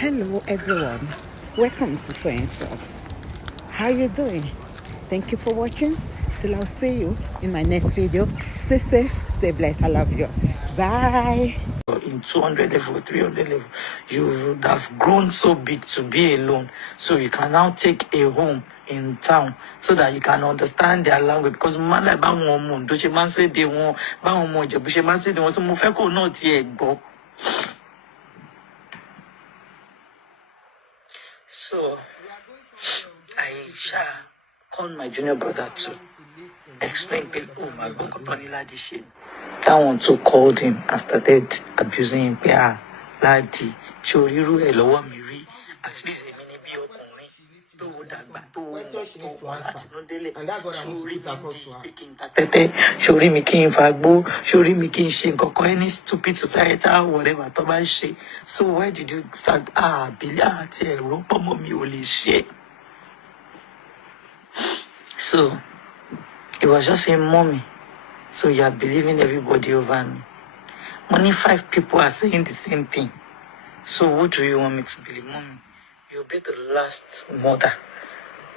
Hello everyone, welcome to Toyeen Talks. How you doing? Thank you for watching. Till I'll see you in my next video. Stay safe, stay blessed. I love you. Bye. In 200 level, 300 level, you would have grown so big to be alone. So you can now take a home in town so that you can understand their language. Because man like one month, do she man say they want one month, but she man say they want to move not yet, but so I shall call my junior brother to explain people, oh my God, this shit. That one too called him and started abusing him. Yeah, laddie, choriru elowo mi ri. At least a mini bi ọkùnrin tó dàgbà tó wọ́n láti inú délé. Sórí mi di kí n ta tẹ́tẹ́, sórí mi kí n fagbó, sórí mi kí n ṣe nǹkan kan, any stupid societal whatever tó bá ń ṣe. So why did you start? Bílí àti ẹ̀rọ pọ́nmọ́ mi ò lè ṣe. So it was just saying, mommy. So you are believing everybody over me. Only 5 people are saying the same thing. So what do you want me to believe, mommy? You'll be the last mother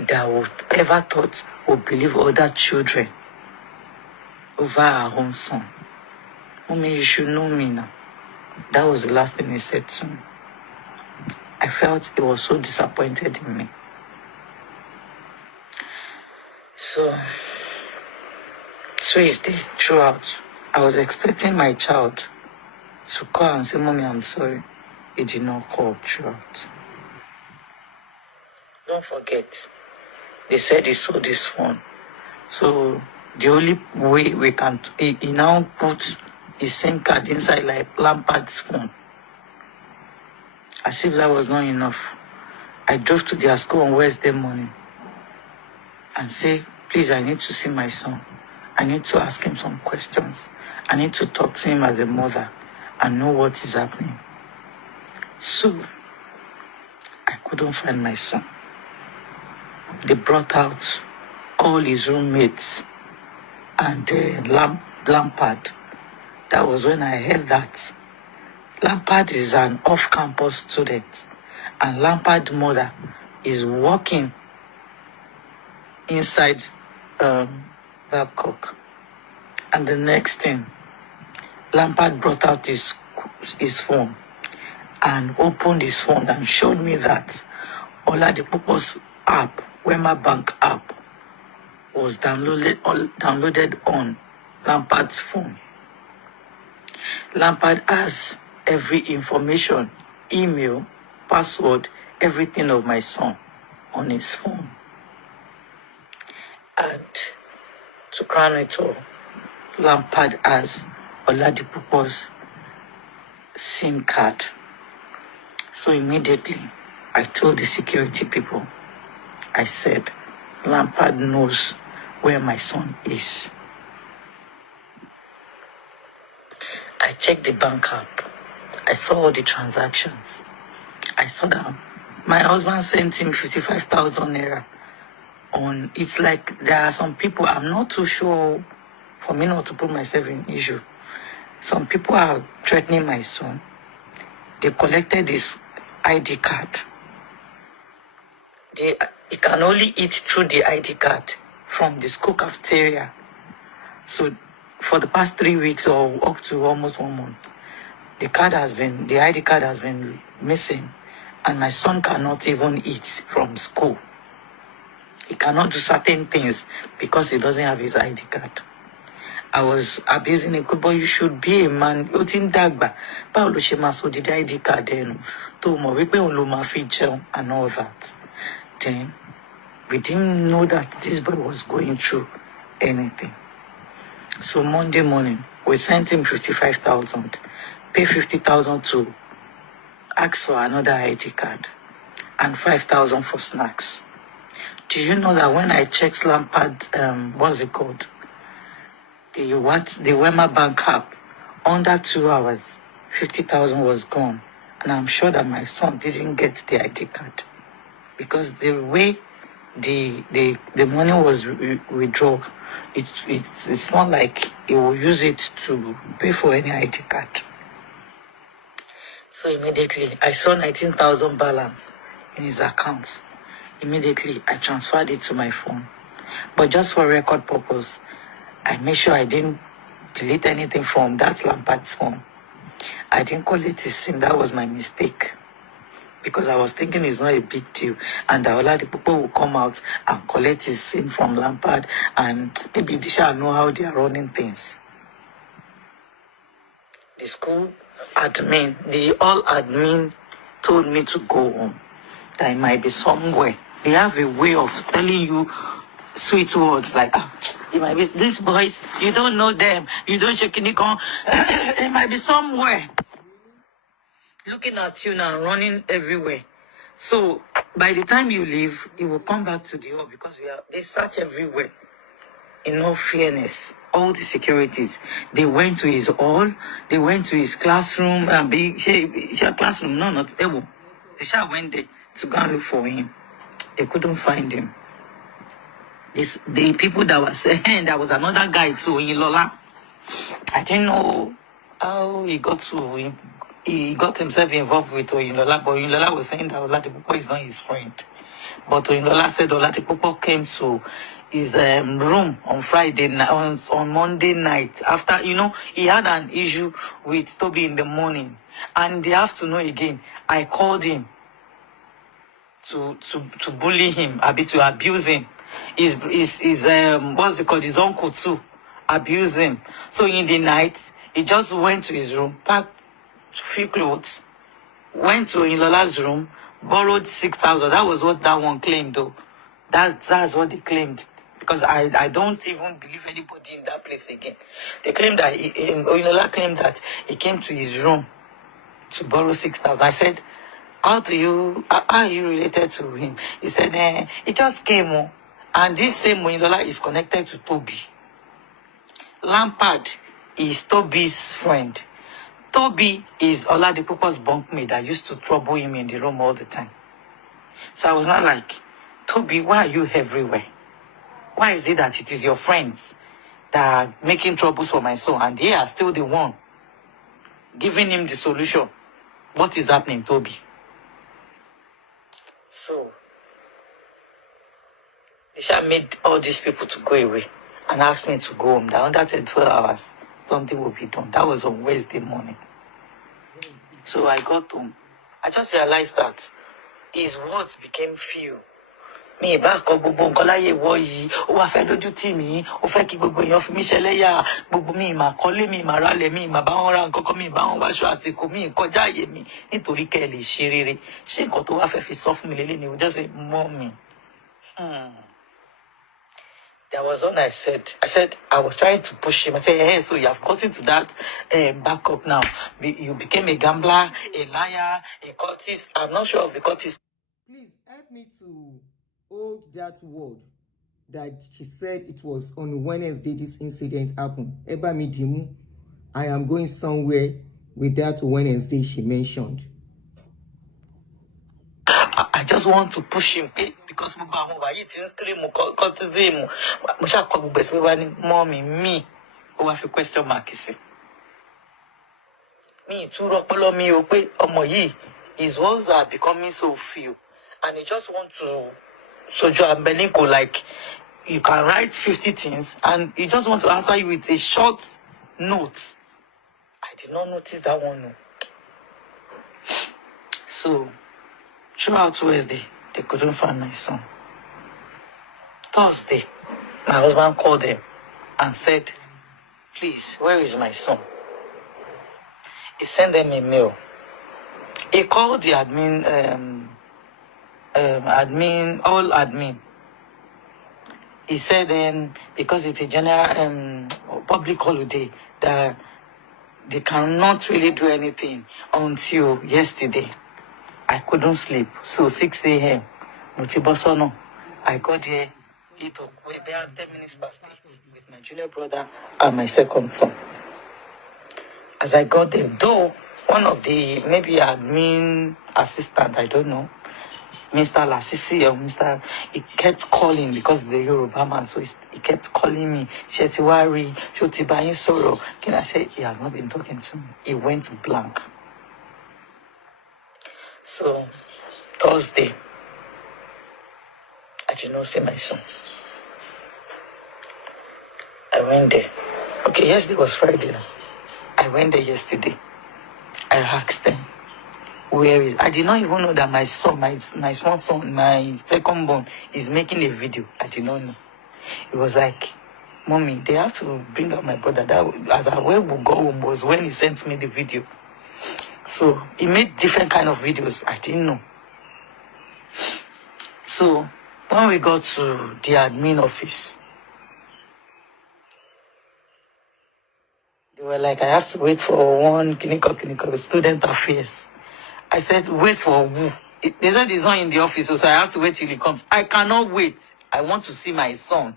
that would ever thought would believe other children over our own son. Mommy, you should know me now. That was the last thing he said to me. I felt he was so disappointed in me. So Tuesday, throughout, I was expecting my child to call and say, mommy, I'm sorry. He did not call throughout. Don't forget, they said he sold this phone. So the only way we can, he now put his SIM card inside like Lampard's phone. As if that was not enough. I drove to their school on Wednesday morning and say, please, I need to see my son. I need to ask him some questions. I need to talk to him as a mother and know what is happening. So, I couldn't find my son. They brought out all his roommates and Lampard. That was when I heard that Lampard is an off-campus student and Lampard's mother is working inside Babcock. And the next thing, Lampard brought out his phone and opened his phone and showed me that Oladipupo's app, Wema Bank app, was downloaded on Lampard's phone. Lampard has every information, email, password, everything of my son on his phone. And to crown it all, Lampard has Oladipupo's SIM card. So immediately, I told the security people, I said, Lampard knows where my son is. I checked the bank app. I saw all the transactions. I saw that my husband sent him 55,000 naira. It's like there are some people, I'm not too sure, for me not to put myself in issue. Some people are threatening my son. They collected his ID card. He can only eat through the ID card from the school cafeteria. So for the past 3 weeks or up to almost 1 month, the ID card has been missing, and my son cannot even eat from school. He cannot do certain things because he doesn't have his ID card. I was abusing him, but you should be a man. You think Dagba, Paulo Shemaso did ID card then, Tomo, we pay Oloma feature and all that. Then we didn't know that this boy was going through anything. So Monday morning, we sent him 55,000, pay 50,000 to ask for another ID card, and 5,000 for snacks. Do you know that when I checked Lampard, what's it called? The Wema Bank app, under 2 hours, 50,000 was gone. And I'm sure that my son didn't get the ID card. Because the way the money was withdrawn, it's not like he will use it to pay for any ID card. So immediately, I saw 19,000 balance in his account. Immediately, I transferred it to my phone. But just for record purpose, I made sure I didn't delete anything from that Lampard's phone. I didn't collect his SIM. That was my mistake. Because I was thinking it's not a big deal. And that a lot of people will come out and collect his SIM from Lampard. And maybe they shall know how they are running things. The school admin, the all admin told me to go home. That it might be somewhere. They have a way of telling you sweet words like, it might be these boys, you don't know them, you don't shake any con. It might be somewhere. Looking at you now, running everywhere. So by the time you leave, it will come back to the hall because they search everywhere. In all fairness, all the securities, they went to his hall, they went to his classroom, classroom, no, not able. They went there to go and look for him. They couldn't find him. The people that were saying there was another guy too in Lola. I didn't know how he got to him. He got himself involved with Oyinlola, but Oyinlola was saying that Oladipupo is not his friend. But Oyinlola said Oladipupo came to his room on Friday on Monday night. After, he had an issue with Toby in the morning. And the afternoon again, I called him to bully him, to abuse him. His what's it called? His uncle too abused him. So in the night, he just went to his room, packed a few clothes, went to Inlola's room, borrowed 6,000. That was what that one claimed, though. That's what they claimed. Because I don't even believe anybody in that place again. They claimed that Inola claimed that he came to his room to borrow 6,000. I said, how are you related to him? He said, he just came. And this same Inola is connected to Toby. Lampard is Toby's friend. Toby is Oladipupo's bunkmate that used to trouble him in the room all the time. So I was not like, Toby, why are you everywhere? Why is it that it is your friends that are making troubles for my son and they are still the one giving him the solution? What is happening, Toby? So, Isha made all these people to go away and asked me to go home. That under 12 hours, something will be done. That was on Wednesday morning. So I got home. I just realized that his words became few. Mi bá kọ gbogbo nǹkan láyé wọ yìí, ó wá fẹ́ lójú tì mí, ó fẹ́ kí gbogbo èèyàn fi mí ṣẹlẹ́yà, gbogbo mi mà kọ́lé mi mà rálẹ̀ mi mà bá wọn ra nǹkan kan mi bá wọn wáṣọ àsìkò mi kọjá àyè mi nítorí kẹ́ ẹ lè ṣe rere. Ṣé nǹkan tó wá fẹ́ fi sọ fún mi lélẹ̀ ni ó just say mommy. There was one I said I was trying to push him. I said, hey, so you have gotten to that backup now. You became a gambler, a liar, a cultist. I'm not sure of the cultist. Please help me to hold that word that she said it was on Wednesday this incident happened. Eba Midimu, I am going somewhere with that Wednesday she mentioned. I just want to push him because mommy, me, who have a question mark, you see. Me, too, me, his words are becoming so few. And he just want to, so Joan Belinko, like, you can write 50 things, and he just want to answer you with a short note. I did not notice that one, no. So, throughout Wednesday, they couldn't find my son. Thursday, my husband called him and said, please, where is my son? He sent them a mail. He called the admin, all admin. He said because it's a general public holiday, that they cannot really do anything until yesterday. I couldn't sleep. So 6 a.m. Mutibosono. I got there 10 minutes past 8 with my junior brother and my second son. As I got there, though one of the maybe admin assistant, I don't know, Mr. Lasisi or he kept calling because the Yoruba man, so he kept calling me, Shetiwari, Shotibayin Soro. Can I say he has not been talking to me? He went blank. So, Thursday, I did not see my son. I went there. Okay, yesterday was Friday now. I went there yesterday. I asked them, where is... I did not even know that my son, my small son, my second born, is making a video. I did not know. It was like, Mommy, they have to bring out my brother. That, as I went to go home was when he sent me the video. So he made different kind of videos. I didn't know. So when we got to the admin office, they were like, I have to wait for one clinical student affairs. I said, wait for who? They said he's not in the office, so I have to wait till he comes. I cannot wait. I want to see my son.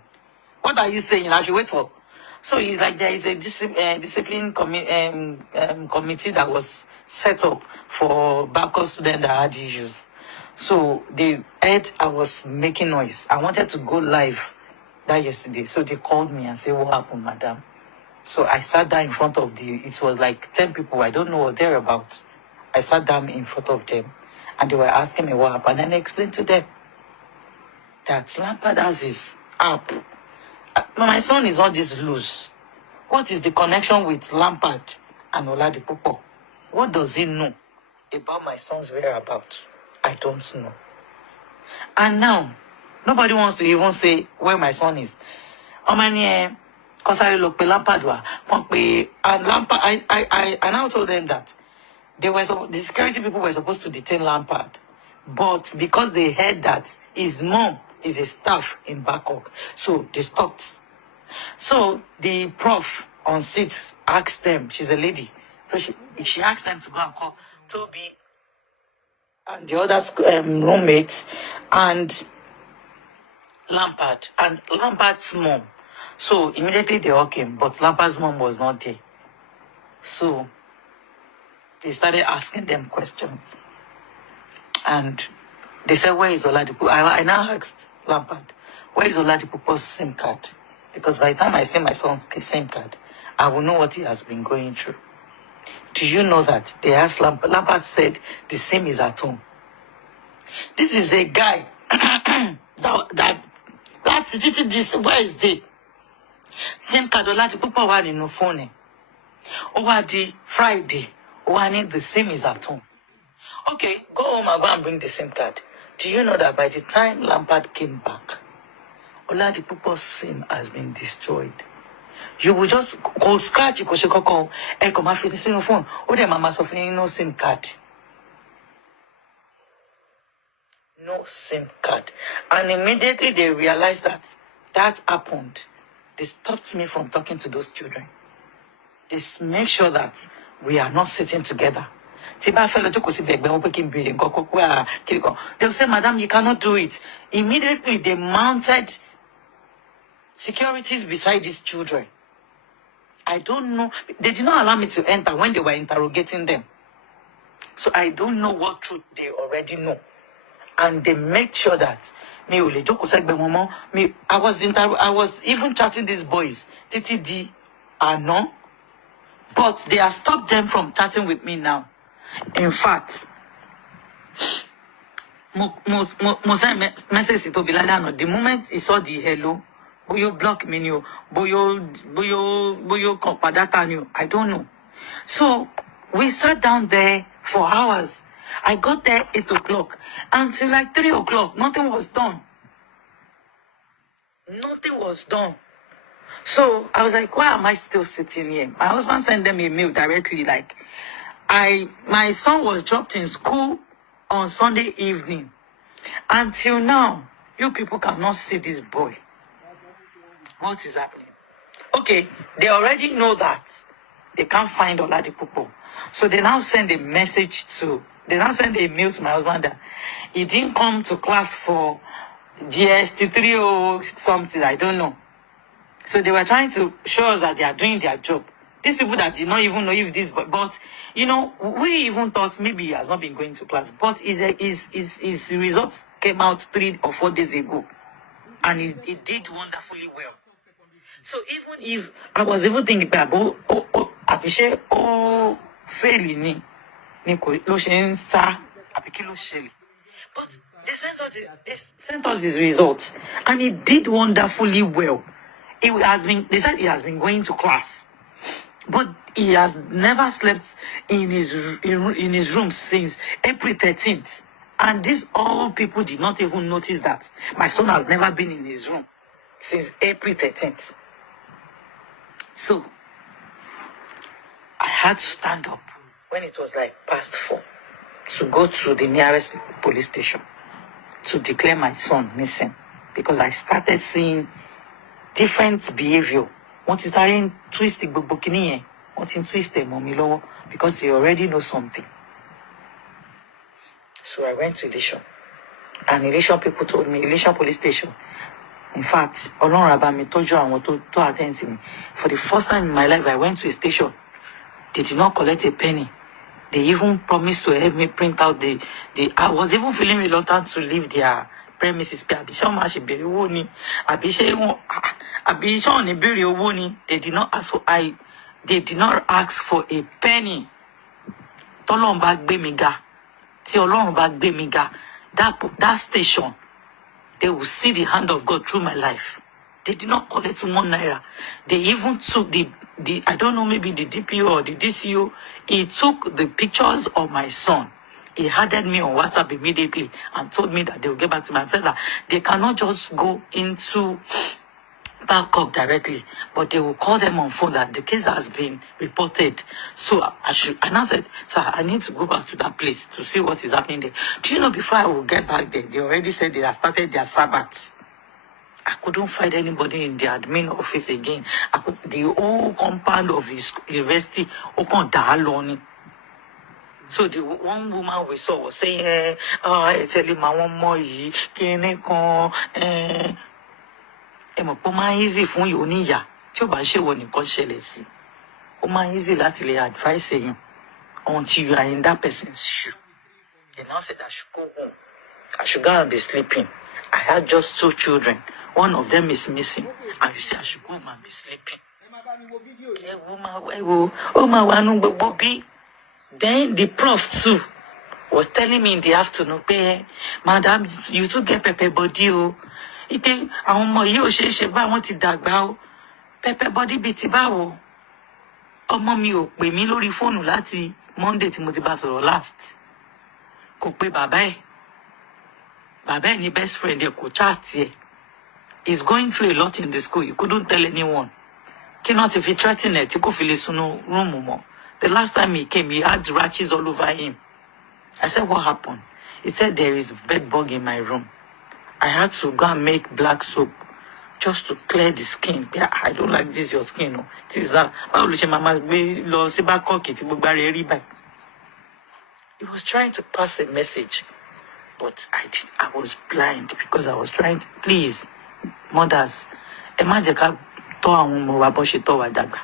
What are you saying? I should wait for. So he's like, there is a discipline committee that was set up for Bapcom students that had issues. So they heard I was making noise. I wanted to go live that yesterday. So they called me and said, what happened, madam? So I sat down in front of it was like 10 people, I don't know what they're about. I sat down in front of them and they were asking me what happened. And I explained to them that Lampard has his app. My son is not this loose. What is the connection with Lampard and Oladipupo? What does he know about my son's whereabouts? I don't know. And now, nobody wants to even say where my son is. Because I look Lampard, and Lampard, I now told them that the security people were supposed to detain Lampard, but because they heard that his mom is a staff in Bangkok, so they stopped. So the prof on seat asked them, she's a lady, so she asked them to go and call Toby and the other roommates and Lampard and Lampard's mom. So immediately they all came, but Lampard's mom was not there. So they started asking them questions. And they said, where is Oladipo? I now asked Lampard, where is Oladipo's SIM card? Because by the time I see my son's SIM card, I will know what he has been going through. Do you know that? They asked Lampard. Lampard said the SIM is at home. This is a guy that's this Wednesday. SIM card Oladipo one in the phone. Over the Friday, one the SIM is at home. Okay, go home and go and bring the SIM card. Do you know that by the time Lampard came back, Oladipo's SIM has been destroyed? You will just go scratch it, come and finish your phone. Oh, the mama suffering no SIM card. No SIM card. And immediately they realized that happened. They stopped me from talking to those children. They make sure that we are not sitting together. They'll say, Madam, you cannot do it. Immediately they mounted securities beside these children. I don't know. They did not allow me to enter when they were interrogating them. So I don't know what truth they already know. And they make sure that I was even chatting these boys, TTD, no, but they have stopped them from chatting with me now. In fact, message to Bilal, the moment he saw the hello, Boyo block menu, Boyo Kompadata, I don't know. So we sat down there for hours. I got there 8 o'clock until like 3 o'clock. Nothing was done. Nothing was done. So I was like, why am I still sitting here? My husband sent them a mail directly, like, my son was dropped in school on Sunday evening. Until now, you people cannot see this boy. What is happening? Okay, they already know that they can't find Oladipo. So they now send a mail to my husband that he didn't come to class for GST3 or something, I don't know. So they were trying to show us that they are doing their job. These people that did not even know if this, but you know, we even thought maybe he has not been going to class. But his results came out 3 or 4 days ago, and he did wonderfully well. So even if I was even thinking about failing, But they sent us his results, and he did wonderfully well. They said he has been going to class, but he has never slept in his room since April 13th. And these all people did not even notice that my son has never been in his room since April 13th. So I had to stand up when it was like past 4 to go to the nearest police station to declare my son missing, because I started seeing different behavior. Want to start twisting bukini, want to twist them on me lower because they already know something. So I went to Elisha, and Elisha people told me, Elisha police station. In fact, Olorun Abami told you I want to attend to me. For the first time in my life, I went to a station. They did not collect a penny. They even promised to help me print out I was even feeling reluctant to leave their premises. They did not ask for they did not ask for a penny. That station, they will see the hand of God through my life. They did not collect 1 naira. They even took the I don't know, maybe the DPO or the DCO. He took the pictures of my son. He added me on WhatsApp immediately and told me that they will get back to me and said that they cannot just go into backup directly, but they will call them on phone that the case has been reported. So and I said, sir, I need to go back to that place to see what is happening there. Do you know, before I will get back there, they already said they have started their Sabbath. I couldn't find anybody in the admin office again. The whole compound of the university opened down. So the one woman we saw was saying, tell him I want more. Easy fún you níyà tí ó bá ṣe wọ nìkan ṣẹlẹ̀ sí. Ó máa easy láti lè advice èèyàn until you are in that person's shoe. They now said I should go home. I should go and be sleeping. I had just 2 children. One of them is missing. And you say I should go home and be sleeping. Then the prof too was telling me in the afternoon, madam, you too get pepper body. Ike àwọn ọmọ yìí ò ṣe bá wọn ti dàgbà o. Pepper body bíi ti báwo. Ọmọ mi ò pè mí lórí fóònù láti Monday tí mo ti bá sọ̀rọ̀ last. Kò pè bàbá ẹ̀. Bàbá ẹ̀ ní best friend ẹ̀ kò chat ẹ̀. He's going through a lot in the school. He couldn't tell anyone. Cannot if he threatened it, he could feel his room more. The last time he came, he had rashes all over him. I said, what happened? He said, there is bed bug in my room. I had to go and make black soap just to clear the skin. Yeah, I don't like this, your skin. No. It is that. He was trying to pass a message, but I was blind because I was trying to, please, mothers, imagine to àwọn ọmọ wa bó ṣe tọ́ wa dàgbà.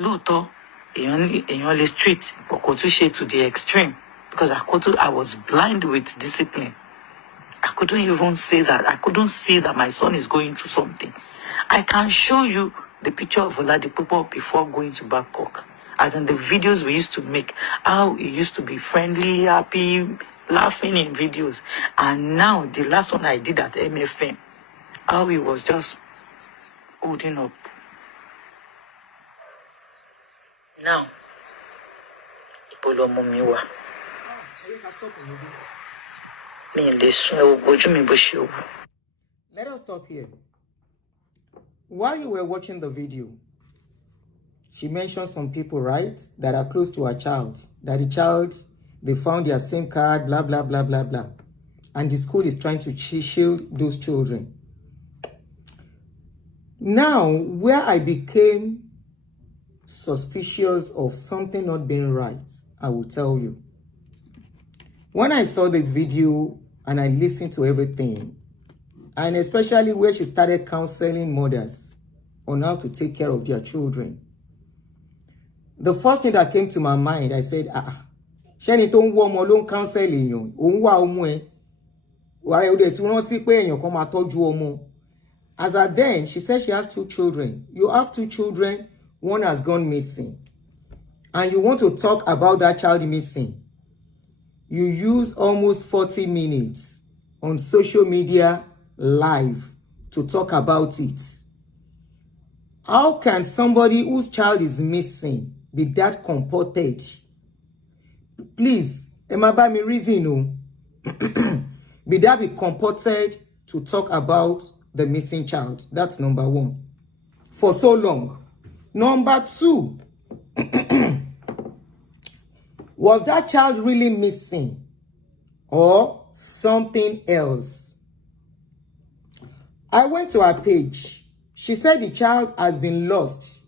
Lóòótọ́, èèyàn lè street, but kò tún ṣe to the extreme because I was blind with discipline. I couldn't even say that. I couldn't see that my son is going through something. I can show you the picture of Oladipupo before going to Babcock. As in the videos we used to make, how he used to be friendly, happy, laughing in videos. And now, the last one I did at MFM, how he was just holding up. Now, Ipolo Mumiwa. Let us stop here. While you were watching the video, she mentioned some people, right, that are close to her child. That the child, they found their SIM card, blah, blah, blah, blah, blah. And the school is trying to shield those children. Now, where I became suspicious of something not being right, I will tell you. When I saw this video and I listened to everything, and especially where she started counseling mothers on how to take care of their children, the first thing that came to my mind, I said, ṣẹ́ni tó ń wọ́ ọmọ ló ń counsel èèyàn, òun wá ọmọ ẹ̀, wàá ẹ̀ òde tí wọ́n ti pé èèyàn kan máa tọ́jú ọmọ. As at then, she said she has 2 children. You have 2 children, one has gone missing. And you want to talk about that child missing. you use almost 40 minutes on social media live to talk about it. How can somebody whose child is missing be that comported? Please, Emma ba mi reason o. Be that be comported to talk about the missing child? That's number one. For so long. Number two, was that child really missing or something else? I went to her page. She said the child has been lost.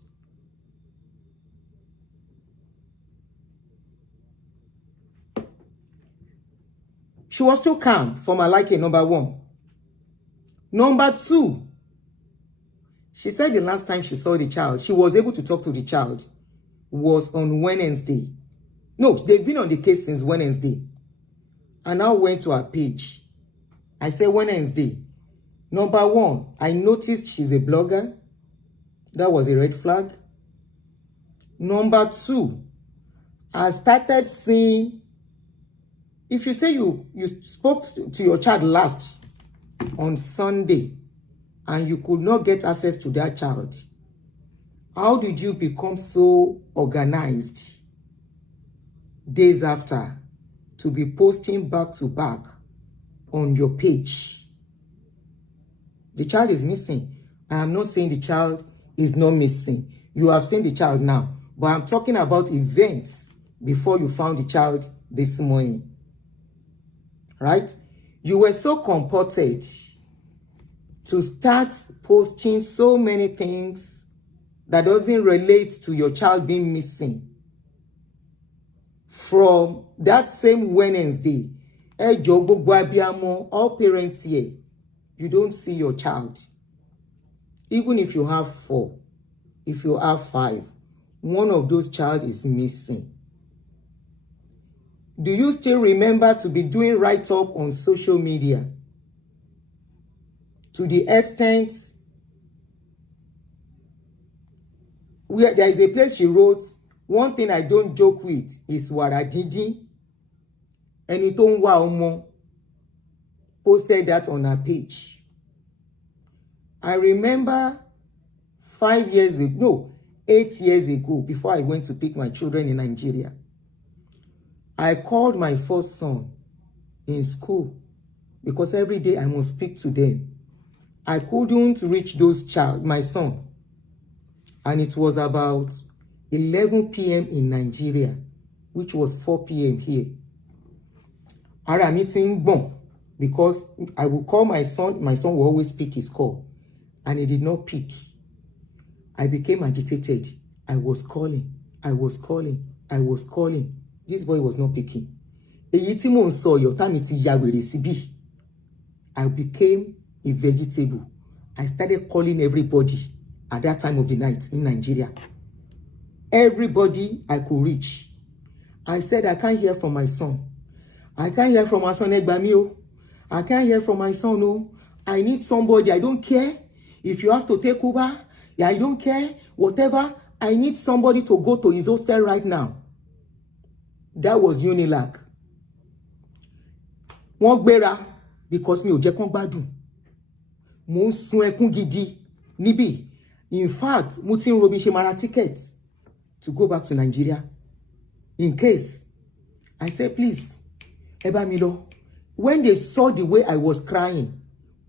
She was too calm for my liking, number one. Number two, she said the last time she saw the child, she was able to talk to the child, was on Wednesday. No, they've been on the case since Wednesday. I now went to her page. I said Wednesday. Number one, I noticed she's a blogger. That was a red flag. Number two, I started seeing, if you say you spoke to your child last on Sunday and you could not get access to that child, how did you become so organized days after to be posting back to back on your page? The child is missing. I am not saying the child is not missing. You have seen the child now, but I'm talking about events before you found the child this morning. Right? You were so comported to start posting so many things that doesn't relate to your child being missing. From that same Wednesday, all parents here, you don't see your child. Even if you have 4, if you have 5, one of those child is missing. Do you still remember to be doing write-up on social media? To the extent where there is a place she wrote, one thing I don't joke with is Waradidi. Ẹni tó ń wá ọmọ posted that on her page. I remember 8 years ago, before I went to pick my children in Nigeria, I called my first son in school because every day I must speak to them. I couldn't reach my son. And it was about 11 p.m. in Nigeria, which was 4 p.m. here. Ara meeting bon, because I will call my son will always pick his call, and he did not pick. I became agitated. I was calling. This boy was not picking. I became a vegetable. I started calling everybody at that time of the night in Nigeria. Everybody I could reach. I said, I can't hear from my son. I can't hear from my son, Egbamio. I can't hear from my son, no. I need somebody. I don't care if you have to take Uber. Yeah, I don't care. Whatever. I need somebody to go to his hostel right now. That was Unilag. Wọ́n gbéra because mi ò jẹ́ kán gbádùn. Mo ń sun ẹkún gidi níbí. In fact, mo ti ń ro bí ṣe máa ra ticket to go back to Nigeria. In case, I said, please, ẹ bá mi lọ. When they saw the way I was crying,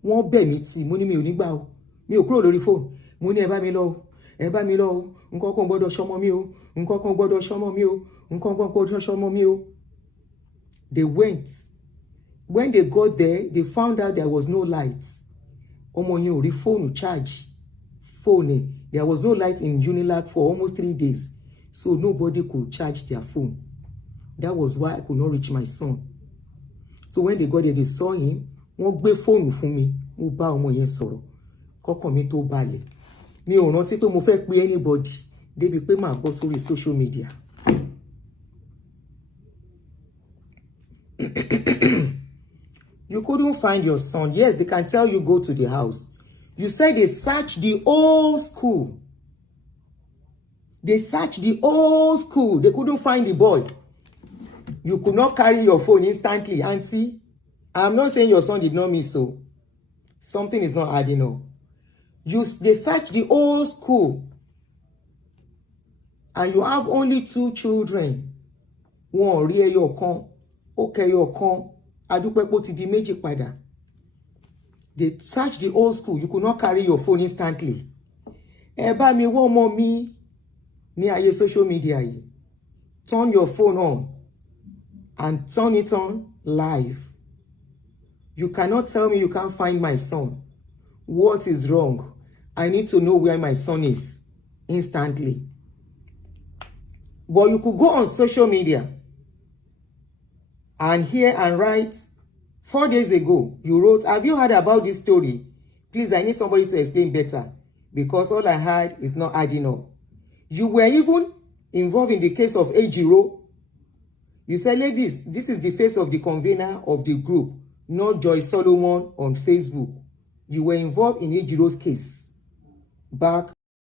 wọ́n bẹ̀ mí tí mo ní mi ò ní gbà o. Mi ò kúrò lórí phone. Mo ní ẹ bá mi lọ o. Ẹ bá mi lọ o. Nǹkan kan gbọ́dọ̀ ṣọmọ mi o. Nǹkan kan gbọ́dọ̀ ṣọmọ mi o. Nǹkan kan gbọ́dọ̀ ṣọmọ mi o. They went. When they got there, they found out there was no light. Ọmọ yẹn ò rí phone charge. Phone. There was no light in Unilag for almost 3 days. So nobody could charge their phone. That was why I could not reach my son. So when they got there, they saw him. Wọ́n gbé phone fún mi. Mo bá ọmọ yẹn sọ̀rọ̀. Kọ́kàn mi tó balẹ̀. Mi ò rántí pé mo fẹ́ pe anybody. Débi pé màá bọ́ sórí social media. You couldn't find your son. Yes, they can tell you go to the house. You said they searched the whole school. They searched the whole school. They couldn't find the boy. You could not carry your phone instantly. Auntie, I'm not saying your son did not miss, so something is not adding up. They search the whole school, and you have only 2 children. One rí ẹyọ kan, ó kẹyọ kan, adúpẹ́ pé ó ti di méjì padà. They search the whole school. You could not carry your phone instantly. Ẹ bá mi wọ́n ọmọ mi ní ayé social media yìí. Turn your phone on and turn it on live. You cannot tell me you can't find my son. What is wrong? I need to know where my son is instantly. But you could go on social media and hear and write. 4 days ago, you wrote, have you heard about this story? Please, I need somebody to explain better, because all I heard is not adding up. You were even involved in the case of Ejiro. You said, ladies, this is the face of the convener of the group, not Joy Solomon on Facebook. You were involved in Ejiro's case back